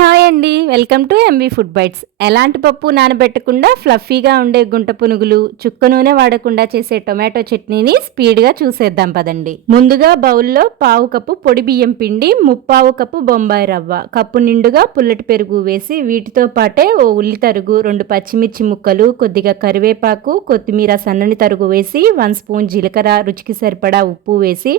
Hi అండి, welcome to MV food bites. ఎలాంటి పప్పు నానబెట్టకుండా ఫ్లఫీగా ఉండే గుంట పునుగులు, చుక్క నూనె వాడకుండా చేసే టొమాటో చట్నీని స్పీడ్గా చూసేద్దాం పదండి. ముందుగా బౌల్లో పావు కప్పు పొడి బియ్యం పిండి, ముప్పావు కప్పు బొంబాయి రవ్వ, కప్పు నిండుగా పుల్లటి పెరుగు వేసి వీటితో పాటే ఓ ఉల్లి తరుగు, 2 పచ్చిమిర్చి ముక్కలు, కొద్దిగా కరివేపాకు, కొత్తిమీర సన్నని తరుగు వేసి 1 స్పూన్ జీలకర్ర, రుచికి సరిపడా ఉప్పు వేసి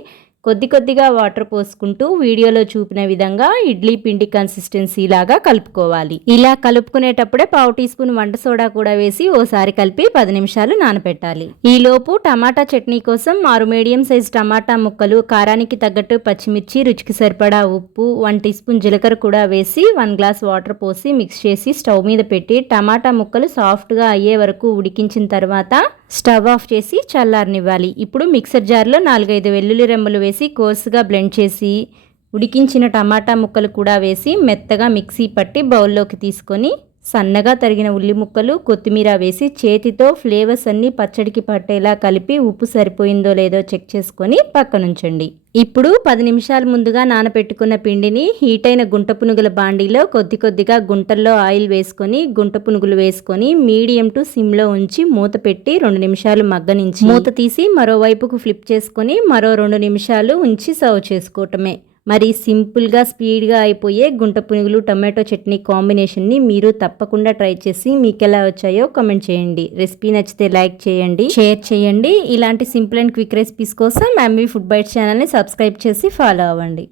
కొద్దిగా వాటర్ పోసుకుంటూ వీడియోలో చూపిన విధంగా ఇడ్లీ పిండి కన్సిస్టెన్సీ లాగా కలుపుకోవాలి. ఇలా కలుపుకునేటప్పుడే పావు టీ స్పూన్ వంట సోడా కూడా వేసి ఓసారి కలిపి 10 నిమిషాలు నానపెట్టాలి. ఈలోపు టమాటా చట్నీ కోసం 6 మీడియం సైజ్ టమాటా ముక్కలు, కారానికి తగ్గట్టు పచ్చిమిర్చి, రుచికి సరిపడా ఉప్పు, 1 టీ స్పూన్ జీలకర్ర కూడా వేసి 1 గ్లాస్ వాటర్ పోసి మిక్స్ చేసి స్టవ్ మీద పెట్టి టమాటా ముక్కలు సాఫ్ట్గా అయ్యే వరకు ఉడికించిన తర్వాత స్టవ్ ఆఫ్ చేసి చల్లారనివ్వాలి. ఇప్పుడు మిక్సర్ జార్లో 4-5 వెల్లుల్లి రెమ్మలు వేసి కోర్సుగా బ్లెండ్ చేసి ఉడికించిన టమాటా ముక్కలు కూడా వేసి మెత్తగా మిక్సీ పట్టి బౌల్లోకి తీసుకొని సన్నగా తరిగిన ఉల్లి ముక్కలు, కొత్తిమీర వేసి చేతితో ఫ్లేవర్స్ అన్నీ పచ్చడికి పట్టేలా కలిపి ఉప్పు సరిపోయిందో లేదో చెక్ చేసుకొని పక్కనుంచండి. ఇప్పుడు 10 నిమిషాల ముందుగా నానపెట్టుకున్న పిండిని హీట్ అయిన గుంట పునుగుల బాండీలో కొద్దిగా గుంటల్లో ఆయిల్ వేసుకొని గుంట పునుగులు వేసుకొని మీడియం టు సిమ్లో ఉంచి మూత పెట్టి 2 నిమిషాలు మగ్గనించి మూత తీసి మరోవైపుకు ఫ్లిప్ చేసుకొని మరో 2 నిమిషాలు ఉంచి సర్వ్ చేసుకోవటమే. మరి సింపుల్గా స్పీడ్గా అయిపోయే గుంట పునుగులు టమాటో చట్నీ కాంబినేషన్ని మీరు తప్పకుండా ట్రై చేసి మీకు ఎలా వచ్చాయో కామెంట్ చేయండి. రెసిపీ నచ్చితే లైక్ చేయండి, షేర్ చేయండి. ఇలాంటి సింపుల్ అండ్ క్విక్ రెసిపీస్ కోసం ఎంవి ఫుడ్ బైట్స్ ఛానల్ని సబ్స్క్రైబ్ చేసి ఫాలో అవ్వండి.